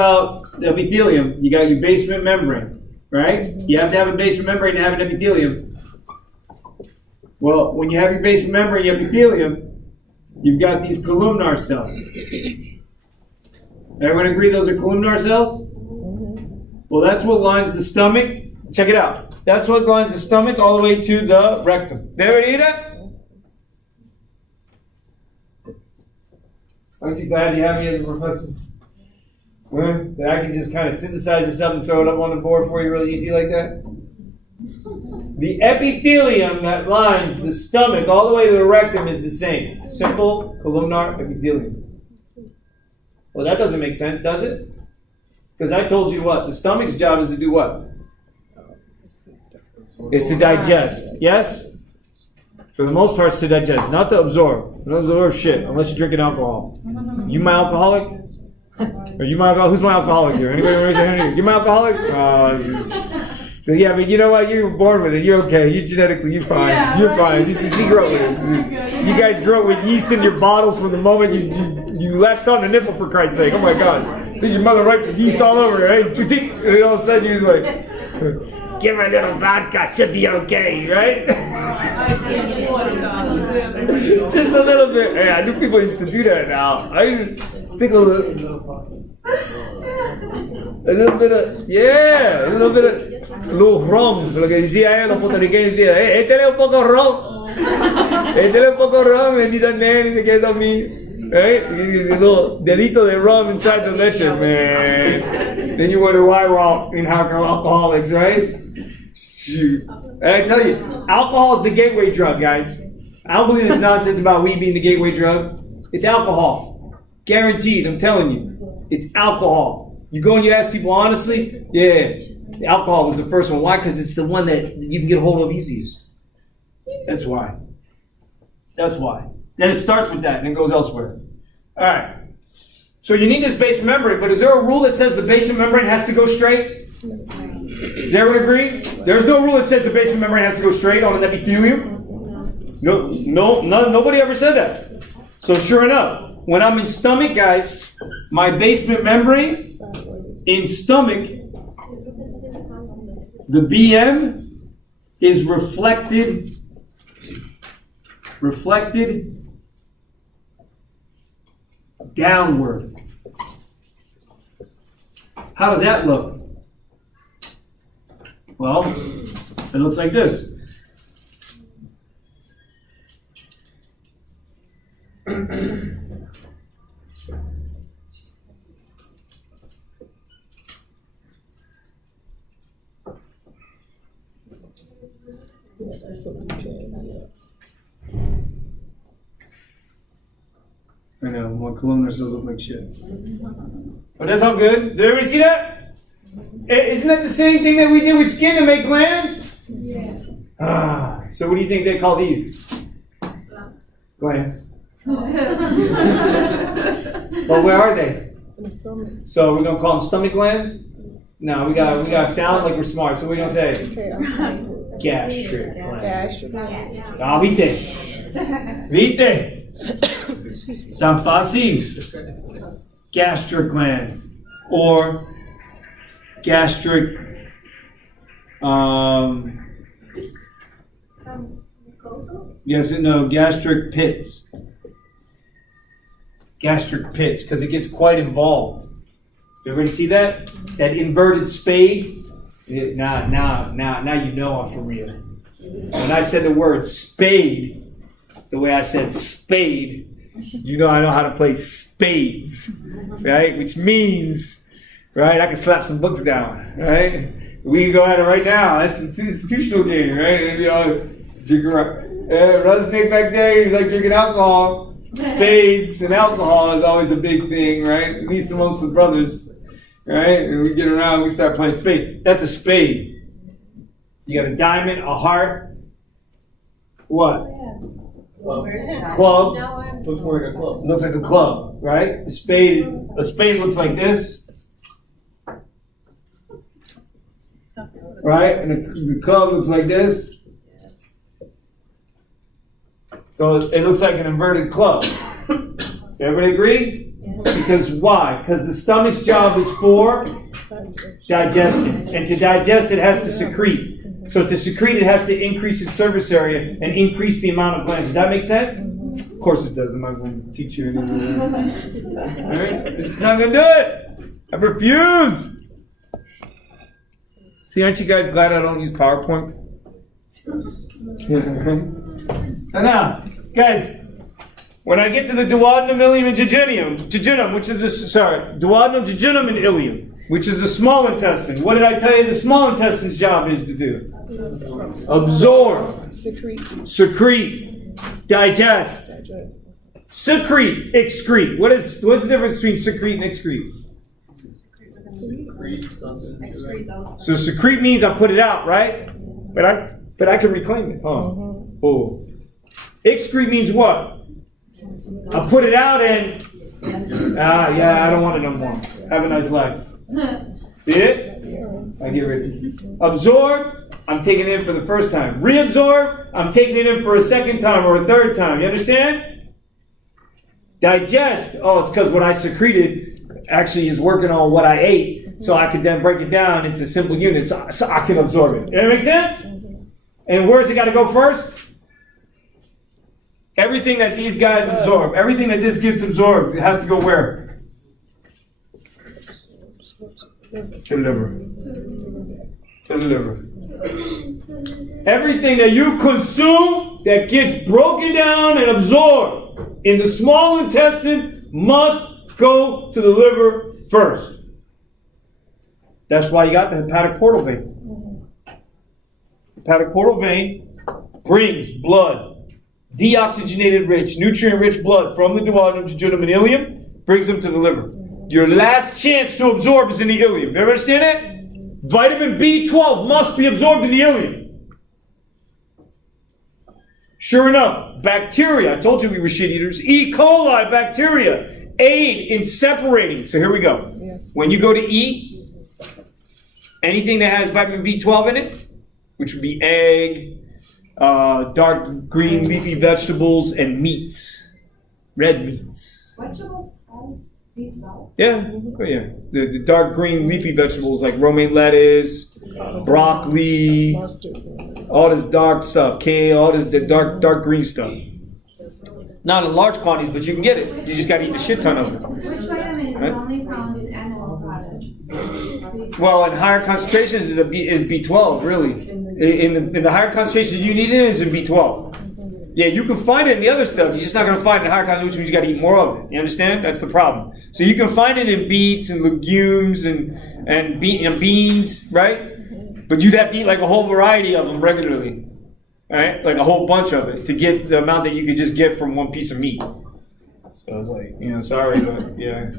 about the epithelium, you got your basement membrane, right? You have to have a basement membrane to have an epithelium. Well, when you have your basement membrane, your epithelium, you've got these columnar cells. Everyone agree those are columnar cells? Well, that's what lines the stomach. Check it out. That's what lines the stomach all the way to the rectum. Did everybody hear that? Aren't you glad you have me as a professor? That I can just kind of synthesize this up and throw it up on the board for you really easy like that? The epithelium that lines the stomach all the way to the rectum is the same. Simple columnar epithelium. Well, that doesn't make sense, does it? Because I told you what? The stomach's job is to do what? It's to digest. Yes? For the most part, it's to digest, not to absorb. Don't absorb shit unless you're drinking alcohol. You my alcoholic? Or you my alcoholic? Who's my alcoholic here? Anybody raise your hand? You my alcoholic? So yeah, but you know what? You were born with it. You're okay. You genetically, you're fine. Yeah, you're right. fine. She grew up with it. You guys grew up with yeast in your bottles from the moment you latched on the nipple, for Christ's sake. Oh my God. Your mother wiped yeast all over it, right? And then all of a sudden you was like, give her a little vodka, she'll be okay, right? Just a little bit. Hey, I knew people used to do that now. I used to stick a little bit of, a little rum. Lo que decía los puertorriqueños decía, échale un poco rum. Échale un poco rum, bendito nene, se queda dormir. Right? A little dedito de rum inside the leche, man. Then you wonder why we're all alcoholics, right? Shoot. And I tell you, alcohol is the gateway drug, guys. I don't believe this nonsense about weed being the gateway drug. It's alcohol. Guaranteed, I'm telling you. It's alcohol. You go and you ask people honestly, yeah, alcohol was the first one. Why? Because it's the one that you can get a hold of easiest. That's why. That's why. Then it starts with that and it goes elsewhere. All right. So you need this basement membrane, but is there a rule that says the basement membrane has to go straight? Does everyone agree? There's no rule that says the basement membrane has to go straight on an epithelium? No, nobody ever said that. So sure enough, when I'm in stomach, guys, my basement membrane in stomach, the BM is reflected downward. How does that look? Well, it looks like this. I know, my columnar cells look like shit. But that's all good. Did everybody see that? Isn't that the same thing that we did with skin to make glands? Yeah. So what do you think they call these? Glands. But where are they? In the stomach. So we're gonna call them stomach glands? No, we got sound like we're smart. So we don't say gastric glands. Ah, vite. Tan fácil. Gastric glands or gastric gastric pits. Gastric pits, because it gets quite involved. Everybody see that? That inverted spade? Now you know I'm for real. When I said the word spade, the way I said spade, you know I know how to play spades, right? Which means, right, I can slap some books down, right? We can go at it right now. That's an institutional game, right? Maybe I'll drink Russ Nick back there, you like drinking alcohol. Spades and alcohol is always a big thing, right? At least amongst the brothers, right? And we get around, we start playing spade. That's a spade. You got a diamond, a heart. What? Club. Looks more like a club. Looks like a club, right? A spade looks like this. Right? And the club looks like this. So it looks like an inverted club. Everybody agree? Because why? Because the stomach's job is for digestion. And to digest, it has to secrete. So to secrete, it has to increase its surface area and increase the amount of glands. Does that make sense? Of course it does. I'm not going to teach you anything. All right? It's not going to do it. I refuse. See, aren't you guys glad I don't use PowerPoint? So now, guys, when I get to the duodenum, ileum, and jejunum, which is duodenum, jejunum, and ileum, which is the small intestine. What did I tell you the small intestine's job is to do? Absorb, secrete, digest, secrete, excrete. What's the difference between secrete and excrete? So secrete means I put it out, right? But I can reclaim it. Oh. Excrete means what? I put it out and I don't want it no more. Have a nice life. See it? I get rid of it. Absorb, I'm taking it in for the first time. Reabsorb, I'm taking it in for a second time or a third time. You understand? Digest, it's because what I secreted actually is working on what I ate, so I could then break it down into simple units so I can absorb it. Does that make sense? And where's it got to go first? Everything that these guys absorb, everything that this gets absorbed, it has to go where? To the liver. To the liver. Everything that you consume that gets broken down and absorbed in the small intestine must go to the liver first. That's why you got the hepatic portal vein. Hepatic portal vein brings blood, deoxygenated rich, nutrient-rich blood from the duodenum, jejunum, and ileum, brings them to the liver. Your last chance to absorb is in the ileum. You ever understand that? Vitamin B12 must be absorbed in the ileum. Sure enough, bacteria, I told you we were shit eaters, E. coli bacteria aid in separating. So here we go. When you go to eat, anything that has vitamin B12 in it, which would be egg, dark green leafy vegetables, and meats. Red meats. Vegetables has B12? Yeah. Oh, yeah. The dark green leafy vegetables like romaine lettuce, broccoli, all this dark stuff, kale, all this dark green stuff. Not in large quantities, but you can get it. You just got to eat a shit ton of it. Which vitamin is only found in animal products? Well, in higher concentrations is B12, really. In the higher concentrations you need it is in B12. Yeah, you can find it in the other stuff. You're just not going to find it in higher concentrations, which means you got to eat more of it. You understand? That's the problem. So you can find it in beets and legumes and beans, right? But you'd have to eat like a whole variety of them regularly, right? Like a whole bunch of it to get the amount that you could just get from one piece of meat. So I was like, sorry, but yeah.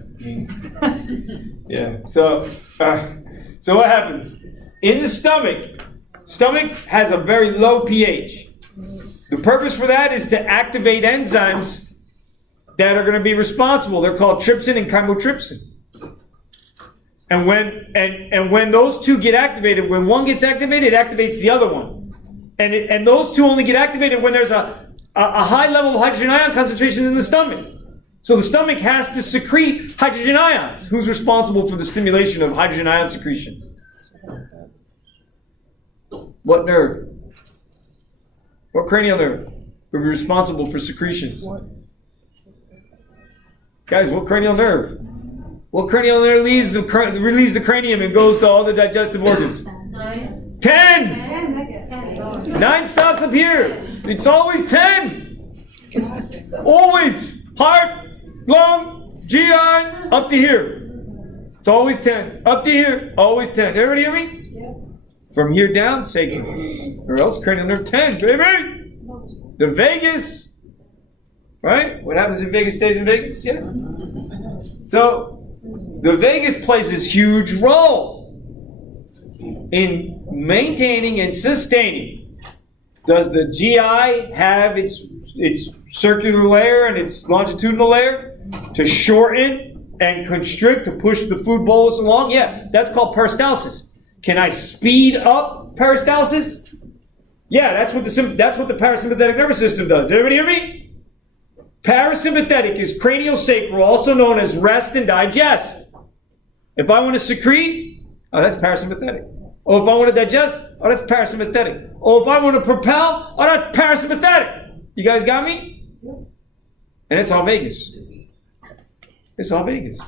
Yeah. So what happens? In the stomach has a very low pH. The purpose for that is to activate enzymes that are going to be responsible. They're called trypsin and chymotrypsin. And when those two get activated, when one gets activated, it activates the other one. And those two only get activated when there's a high level of hydrogen ion concentrations in the stomach. So the stomach has to secrete hydrogen ions. Who's responsible for the stimulation of hydrogen ion secretion? What nerve? What cranial nerve would be responsible for secretions? Guys, what cranial nerve? What cranial nerve relieves the cranium and goes to all the digestive organs? 9. 10! 9 stops up here. It's always 10. Always. Heart, lung, GI, up to here. It's always 10. Up to here, always 10. Everybody hear me? From here down, shaking. Or else cranial nerve 10, baby! The vagus. Right? What happens in Vegas stays in Vegas? Yeah. So, the vagus plays this huge role in maintaining and sustaining. Does the GI have its circular layer and its longitudinal layer to shorten and constrict to push the food bolus along? Yeah, that's called peristalsis. Can I speed up peristalsis? Yeah, that's what the parasympathetic nervous system does. Did everybody hear me? Parasympathetic is craniosacral, also known as rest and digest. If I want to secrete, oh, that's parasympathetic. Or if I want to digest, oh, that's parasympathetic. Or if I want to propel, oh, that's parasympathetic. You guys got me? And it's all vagus. It's all vagus.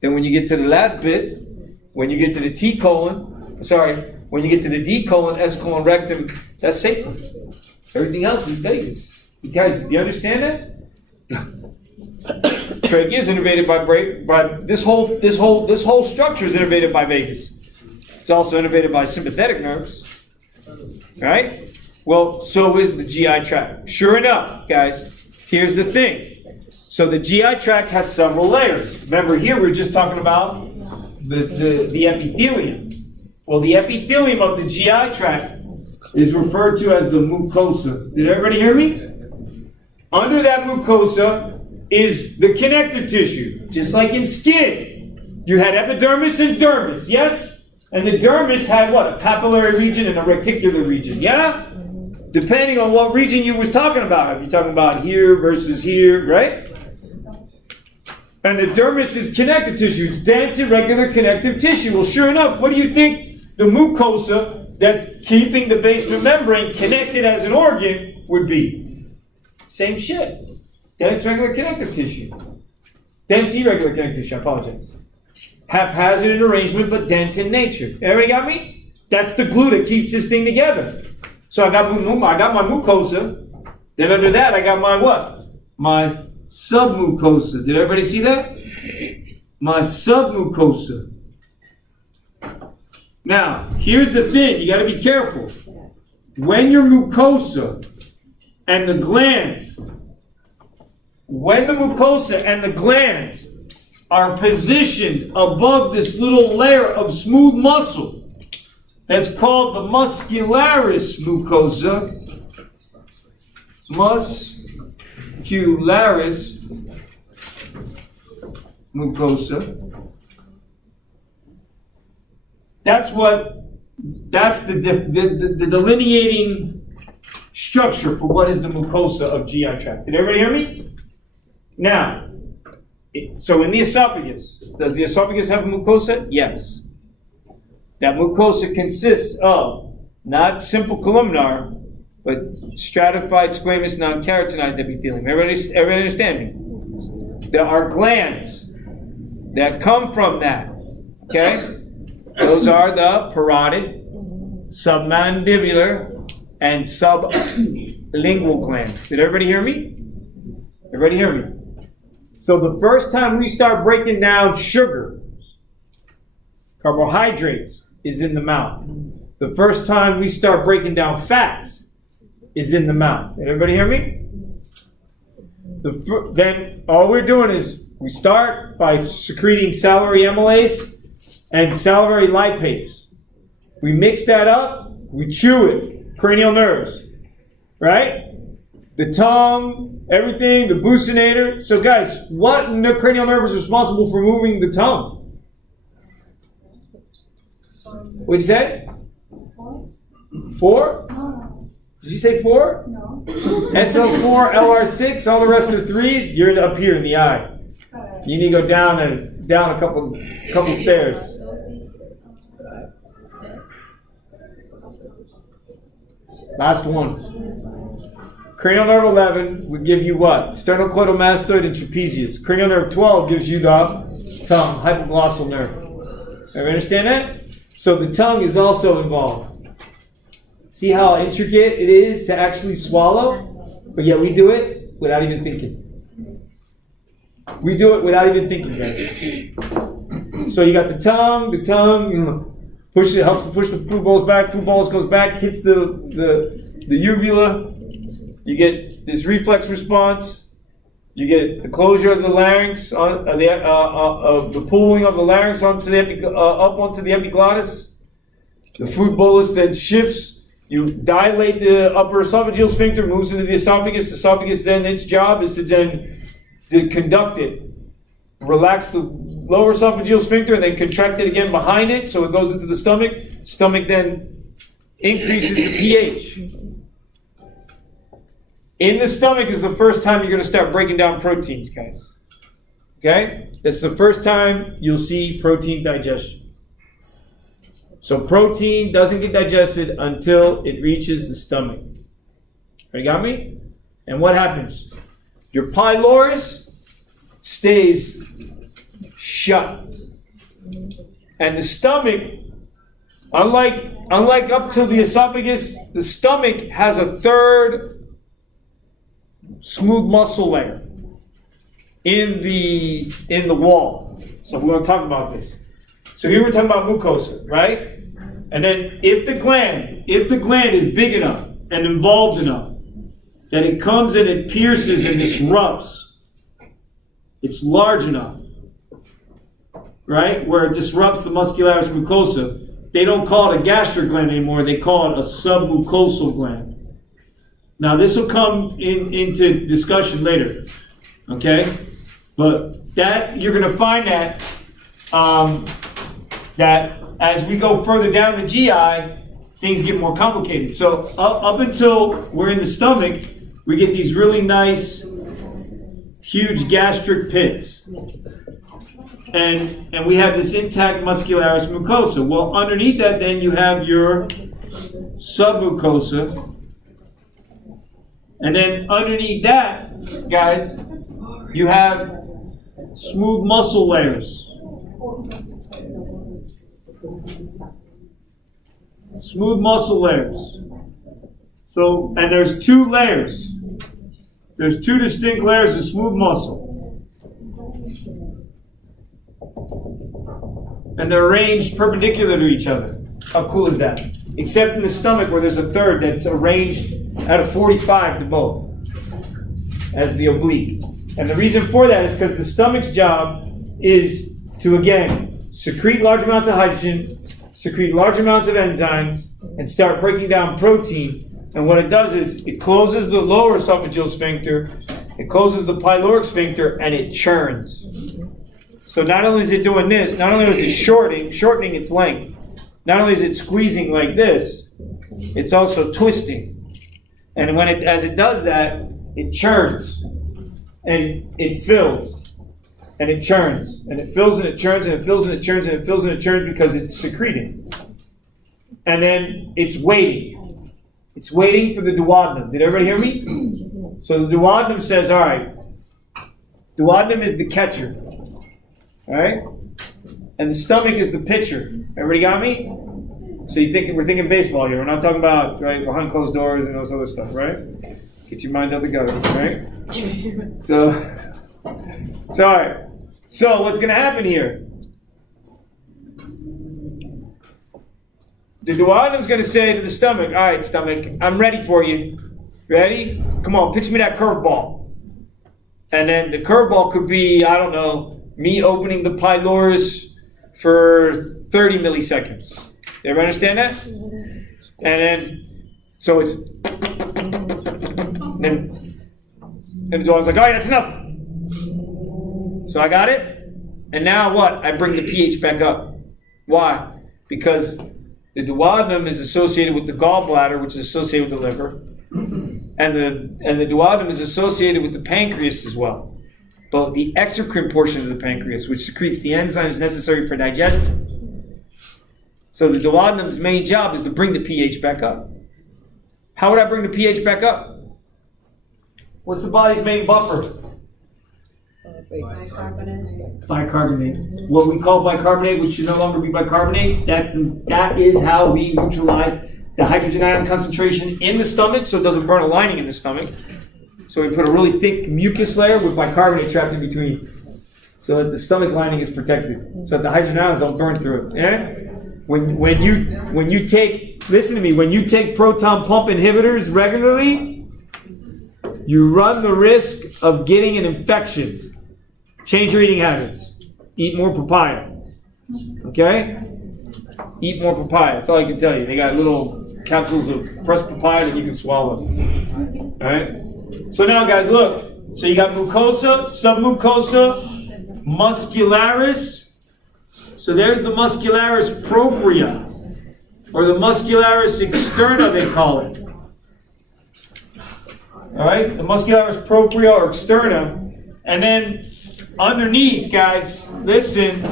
Then when you get to the last bit, when you get to the T colon, when you get to the D colon, S colon, rectum, that's sacral. Everything else is vagus. You guys, do you understand that? Trachea is innervated by this whole structure is innervated by vagus. It's also innervated by sympathetic nerves, right? Well, so is the GI tract. Sure enough, guys, here's the thing. So the GI tract has several layers. Remember, here we're just talking about the epithelium. Well, the epithelium of the GI tract is referred to as the mucosa. Did everybody hear me? Under that mucosa is the connective tissue, just like in skin. You had epidermis and dermis, yes? And the dermis had what? A papillary region and a reticular region, yeah? Depending on what region you was talking about. If you're talking about here versus here, right? And the dermis is connective tissue. It's dense, irregular connective tissue. Well, sure enough, what do you think the mucosa that's keeping the basement membrane connected as an organ would be? Same shit. Dense, regular connective tissue. Dense, irregular connective tissue, I apologize. Haphazard in arrangement, but dense in nature. Everybody got me? That's the glue that keeps this thing together. So I got my mucosa. Then under that, I got my what? My submucosa. Did everybody see that? My submucosa. Now, here's the thing. You got to be careful. When your mucosa and the glands, are positioned above this little layer of smooth muscle that's called the muscularis mucosa. Muscularis mucosa. That's the delineating structure for what is the mucosa of GI tract. Did everybody hear me? Now, so in the esophagus, does the esophagus have a mucosa? Yes. That mucosa consists of not simple columnar, but stratified squamous non-keratinized epithelium. Everybody understand me? There are glands that come from that. Okay? Those are the parotid, submandibular, and sublingual glands. Did everybody hear me? Everybody hear me? So the first time we start breaking down sugar, carbohydrates, is in the mouth. The first time we start breaking down fats is in the mouth. Did everybody hear me? Then all we're doing is we start by secreting salivary amylase and salivary lipase. We mix that up, we chew it, cranial nerves, right? The tongue, everything, the buccinator. So guys, what cranial nerve is responsible for moving the tongue? What'd you say? 4? No. Did you say 4? No. SO4, LR6, all the rest are 3. You're up here in the eye. You need to go down a couple stairs. Last one. Cranial nerve 11 would give you what? Sternocleidomastoid and trapezius. Cranial nerve 12 gives you the tongue, hypoglossal nerve. Everybody understand that? So the tongue is also involved. See how intricate it is to actually swallow? But yet we do it without even thinking. We do it without even thinking, guys. So you got the tongue, helps to push the food balls back. Food balls goes back, hits the uvula. You get this reflex response. You get the closure of the larynx, the pulling of the larynx onto up onto the epiglottis. The food bolus then shifts. You dilate the upper esophageal sphincter, moves into the esophagus. The esophagus then, its job is to conduct it. Relax the lower esophageal sphincter and then contract it again behind it so it goes into the stomach. Stomach then increases the pH. In the stomach is the first time you're going to start breaking down proteins, guys. Okay? It's the first time you'll see protein digestion. So protein doesn't get digested until it reaches the stomach. You got me? And what happens? Your pylorus stays shut. And the stomach, unlike up to the esophagus, the stomach has a third smooth muscle layer in the wall. So we're going to talk about this. So here we're talking about mucosa, right? And then if the gland is big enough and involved enough that it comes and it pierces and disrupts, it's large enough, right? Where it disrupts the muscularis mucosa. They don't call it a gastric gland anymore. They call it a submucosal gland. Now this will come into discussion later, okay? But that you're going to find that that as we go further down the GI, things get more complicated. So up until we're in the stomach, we get these really nice, huge gastric pits. And we have this intact muscularis mucosa. Well, underneath that, then you have your submucosa. And then underneath that, guys, you have smooth muscle layers. Smooth muscle layers. So, and there's two layers. There's two distinct layers of smooth muscle. And they're arranged perpendicular to each other. How cool is that? Except in the stomach where there's a third that's arranged at a 45 to both as the oblique. And the reason for that is because the stomach's job is to, again, secrete large amounts of hydrogen, secrete large amounts of enzymes, and start breaking down protein. And what it does is it closes the lower esophageal sphincter, it closes the pyloric sphincter, and it churns. So not only is it doing this, not only is it shortening its length, not only is it squeezing like this, it's also twisting. And as it does that, it churns, and it fills, and it churns, and it fills and it churns, and it fills and it churns, and it fills and it churns because it's secreting. And then it's waiting. It's waiting for the duodenum. Did everybody hear me? So the duodenum says, all right, duodenum is the catcher. All right? And the stomach is the pitcher. Everybody got me? So we're thinking baseball here. We're not talking about, right, behind closed doors and all this other stuff, right? Get your minds out the gutter, right? So all right. So what's going to happen here? The duodenum's going to say to the stomach, all right, stomach, I'm ready for you. Ready? Come on, pitch me that curveball. And then the curveball could be, I don't know, me opening the pylorus for 30 milliseconds. You ever understand that? And then, so it's, and the duodenum's like, all right, that's enough. So I got it. And now what? I bring the pH back up. Why? Because the duodenum is associated with the gallbladder, which is associated with the liver. And the duodenum is associated with the pancreas as well. But the exocrine portion of the pancreas, which secretes the enzymes necessary for digestion. So the duodenum's main job is to bring the pH back up. How would I bring the pH back up? What's the body's main buffer? Bicarbonate. What we call bicarbonate, which should no longer be bicarbonate, that is how we neutralize the hydrogen ion concentration in the stomach so it doesn't burn a lining in the stomach. So we put a really thick mucus layer with bicarbonate trapped in between so that the stomach lining is protected, so that the hydrogen ions don't burn through it. Yeah? When you take, listen to me, when you take proton pump inhibitors regularly, you run the risk of getting an infection. Change your eating habits. Eat more papaya. Okay? Eat more papaya. That's all I can tell you. They got little capsules of pressed papaya that you can swallow. All right? So now, guys, look. So you got mucosa, submucosa, muscularis. So there's the muscularis propria, or the muscularis externa, they call it. All right, the muscularis propria or externa. And then underneath, guys, listen.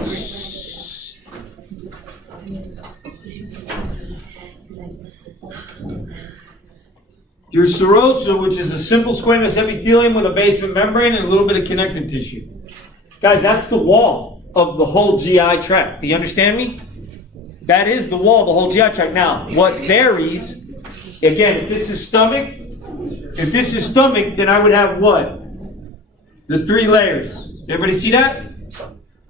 Your serosa, which is a simple squamous epithelium with a basement membrane and a little bit of connective tissue. Guys, that's the wall of the whole GI tract. Do you understand me? That is the wall of the whole GI tract. Now, what varies, again, if this is stomach, then I would have what? The 3 layers. Everybody see that?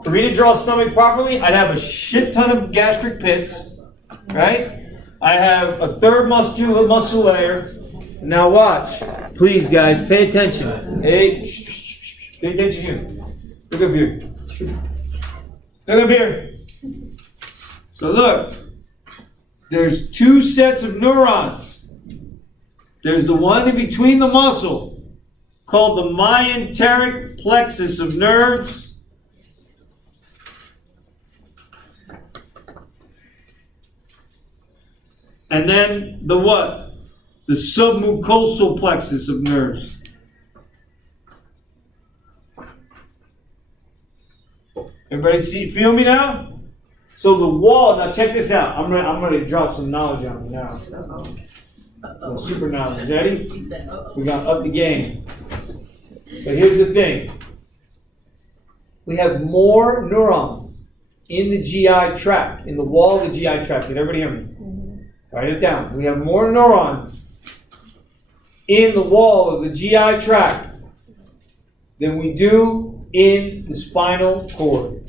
For me to draw a stomach properly, I'd have a shit ton of gastric pits, right? I have a 3rd muscle layer. Now watch. Please, guys, pay attention. Hey, pay attention here. Look up here. Look up here. So look, there's 2 sets of neurons. There's the one in between the muscle, called the myenteric plexus of nerves. And then the what? The submucosal plexus of nerves. Everybody feel me now? So the wall, now check this out. I'm gonna drop some knowledge on you now. Some super knowledge. Ready? We're gonna up the game. But here's the thing. We have more neurons in the GI tract, in the wall of the GI tract. Did everybody hear me? Write it down. We have more neurons in the wall of the GI tract than we do in the spinal cord.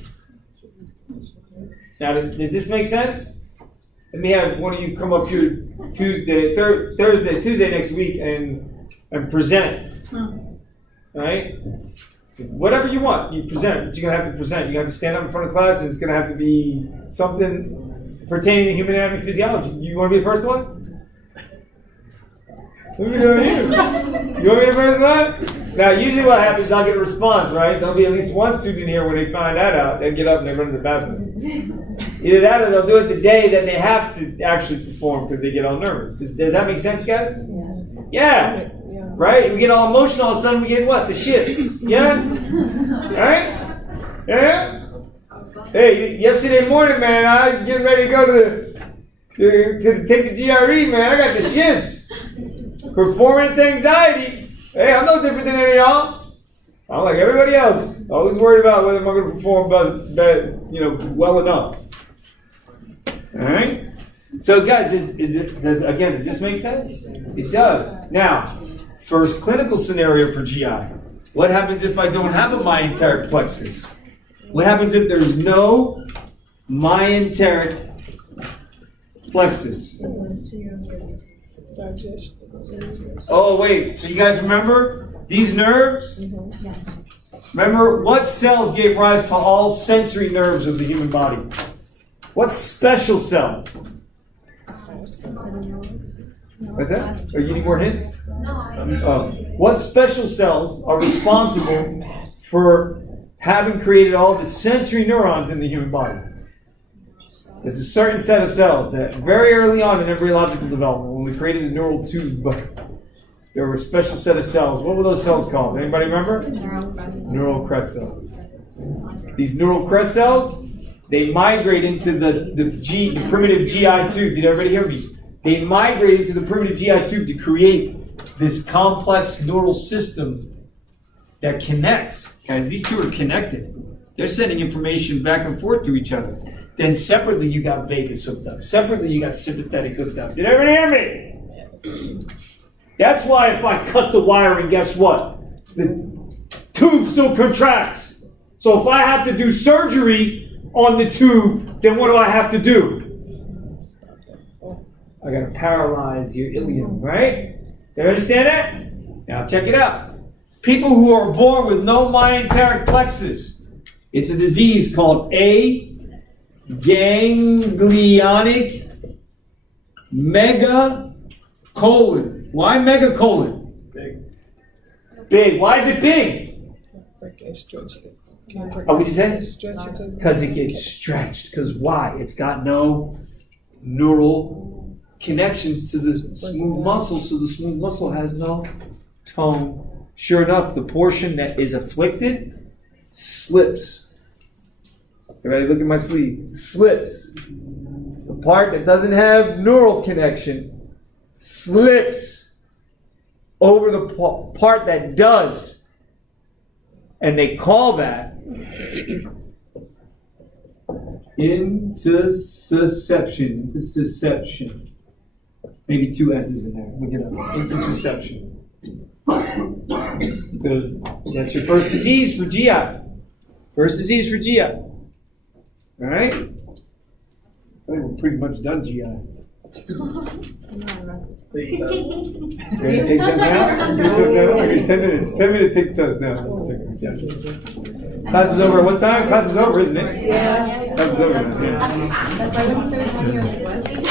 Now, does this make sense? Let me have one of you come up here Tuesday next week and present. All right? Whatever you want, you present. But you're going to have to present. You're going to have to stand up in front of class, and it's going to have to be something pertaining to human anatomy and physiology. You want to be the first one? Who are you doing here? You want to be the first one? Now, usually what happens, I'll get a response, right? There'll be at least one student here when they find that out, they get up and they run to the bathroom. Either that or they'll do it the day that they have to actually perform because they get all nervous. Does that make sense, guys? Yeah. Right? We get all emotional, all of a sudden we get what? The shits. Yeah? Right? Yeah? Hey, yesterday morning, man, I was getting ready to go to take the GRE, man. I got the shits. Performance anxiety. Hey, I'm no different than any of y'all. I'm like everybody else. Always worried about whether I'm going to perform well enough. All right? So, guys, does this make sense? It does. Now, first clinical scenario for GI. What happens if I don't have a myenteric plexus? What happens if there's no myenteric plexus? Oh, wait. So you guys remember these nerves? Remember what cells gave rise to all sensory nerves of the human body? What special cells? What's that? Are you need more hints? What special cells are responsible for having created all the sensory neurons in the human body? There's a certain set of cells that very early on in embryological development, when we created the neural tube, there were a special set of cells. What were those cells called? Anybody remember? Neural crest cells. These neural crest cells, they migrate into the primitive GI tube. Did everybody hear me? They migrate into the primitive GI tube to create this complex neural system that connects. Guys, these two are connected. They're sending information back and forth to each other. Then separately, you got vagus hooked up. Separately, you got sympathetic hooked up. Did everybody hear me? That's why if I cut the wiring, guess what? The tube still contracts. So if I have to do surgery on the tube, then what do I have to do? I got to paralyze your ilium, right? You understand that? Now check it out. People who are born with no myenteric plexus, it's a disease called ganglionic megacolon. Why megacolon? Big. Why is it big? Oh, what did you say? Because it gets stretched. Because why? It's got no neural connections to the smooth muscle, so the smooth muscle has no tongue. Sure enough, the portion that is afflicted slips. Everybody look at my sleeve. Slips. The part that doesn't have neural connection slips over the part that does. And they call that intussusception. Intussusception. Maybe 2 S's in there. Look it up. Intussusception. So that's your first disease for GI. First disease for GI. All right? I think we're pretty much done GI. Take test now? Okay, 10 minutes. 10 minutes, take test now. Class is over at what time? Class is over, isn't it? Yes. Class is over. Yeah. That's why when you started talking, I was like, what?